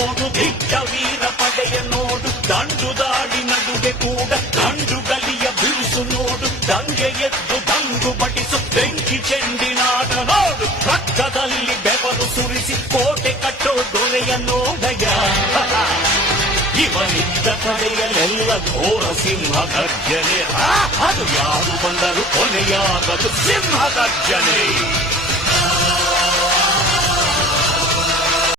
ನೋಡು, ದಿಟ್ಟ ವೀರ ಪಡೆಯ ನೋಡು, ದಂಡು ದಾಡಿ ನಡುವೆ ಕೂಡ ಗಂಡುಗಲಿಯ ಬಿರುಸು ನೋಡು, ದಂಗೆ ಎದ್ದು ದಂಗು ಬಡಿಸು ಬೆಂಕಿ ಚೆಂಡಿನಾಟ ನೋಡು, ರಕ್ತದಲ್ಲಿ ಬೆವರು ಸುರಿಸಿ ಕೋಟೆ ಕಟ್ಟೋ ದೊರೆಯ ನೋಡಯ. ಇವನಿದ್ದ ಕಡೆಯಲ್ಲೆಲ್ಲ ಘೋರ ಸಿಂಹ ಗರ್ಜನೆ, ಅದು ಯಾರು ಬಂದರೂ ಕೊನೆಯಾಗದು ಸಿಂಹ ಗರ್ಜನೆ.